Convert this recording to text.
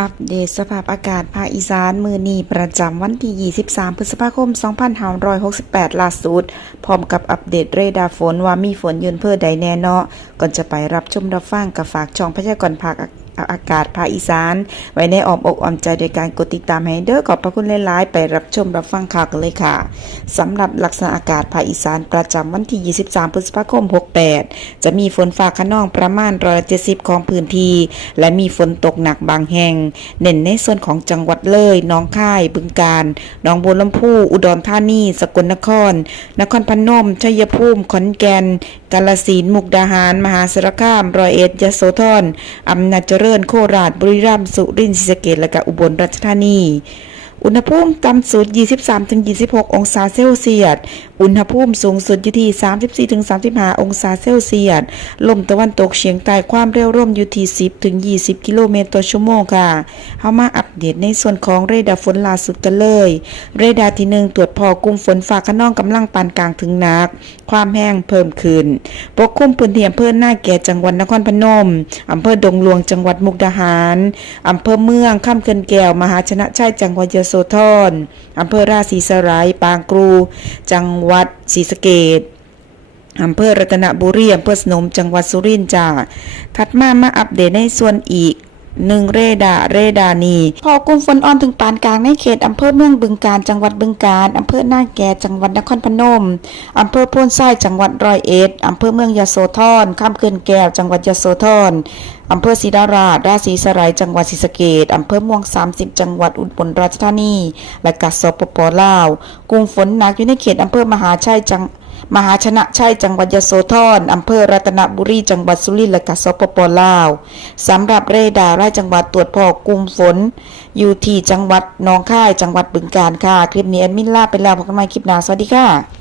อัปเดตสภาพอากาศภาคอีสานมือนีประจำวันที่ 23 พฤษภาคม 2568 ล่าสุด พร้อมกับอัปเดตเรดาร์ฝนว่ามีฝนยืนเพื่อใดแน่เนาะก่อนจะไปรับชมรับฟังกับฝากช่องพยากรณ์ภาค อากาศภาคอีสาน ไว้ในอ้อมอกออมใจโดยการกดติดตามให้เด้อขอบพระคุณหลายๆ ไปรับชมรับฟังข่าวกันเลยค่ะสำหรับลักษณะอากาศภาคอีสานประจำวันที่ 23 พฤษภาคม 68 จะมีฝนฟ้าขนองประมาณ170ของพื้นที่ และมีฝนตกหนักบางแห่ง เน้นในส่วนของจังหวัดเลยน้องค่ายบึงกาฬหนองบัวลำพูอุดรธานี สกลนคร นครพนมชัยภูมิขอนแก่นกาฬสินธุ์มุกดาหาร มหาสารคามร้อยเอ็ดยโสธรอำนาจเจริญโคราช บุรีรัมย์สุรินทร์ศรีสะเกษและก็อุบลราชธานี อุณหภูมิต่ำสุด 23-26 องศาเซลเซียสอุณหภูมิสูงสุดอยู่ที่ 34-35 องศาเซลเซียส ลมตะวันตกเฉียงใต้ความเร็วร่มอยู่ที่ 10-20 กิโลเมตรต่อชั่วโมงค่ะเฮามาอัปเดตในส่วนของเรดาร์ฝนล่าสุดกันเลย เรดาร์ที่หนึ่งตรวจพอกลุ่มฝนฟ้าขนองกำลังปานกลางถึงหนัก ความแห้งเพิ่มขึ้น ปกคลุมพื้นที่อำเภอหน้าแก่จังหวัดนครพนม อำเภอดงหลวงจังหวัดมุกดาหาร อำเภอเมืองข้ามเกินแก้ว มหาชนะชัยจังหวัดยโสธร อำเภอราศีสลายปางกรู จังหวัดวัดศรีสะเกดอำเภอรัตนบุรีอำเภอสนมจังหวัดสุรินทร์จ้าถัดมามาอัปเดตในส่วนอีก หนึ่งเรดาร์เรดาร์นีพอกลุ่มฝนอ่อนถึงปานกลางในเขตอำเภอเมืองบึงกาฬจังหวัดบึงกาฬอำเภอหน้าแก่จังหวัดนครพนมอำเภอโพนทรายจังหวัดร้อยเอ็ดอำเภอเมืองยโสธรข้ามเกินแก้วจังหวัดยโสธรอำเภอศรีดาราชราชสีสลายจังหวัดศรีสะเกษอำเภอม่วง 30 จังหวัดอุบลราชธานี และกัสปปลาวกลุ่มฝนหนักอยู่ในเขตอำเภอมหาชัยจัง มหาชนะชัยจังหวัดยโสธรอำเภอรัตนบุรีจังหวัดสุรินทร์และกสปปลาวสำหรับเรดาร์รายจังหวัดตรวจพอกลุ่มฝน อยู่ที่จังหวัดหนองคายจังหวัดบึงกาฬค่ะ คลิปนี้แอดมินลาไปแล้วพบกันใหม่คลิปหน้าสวัสดีค่ะ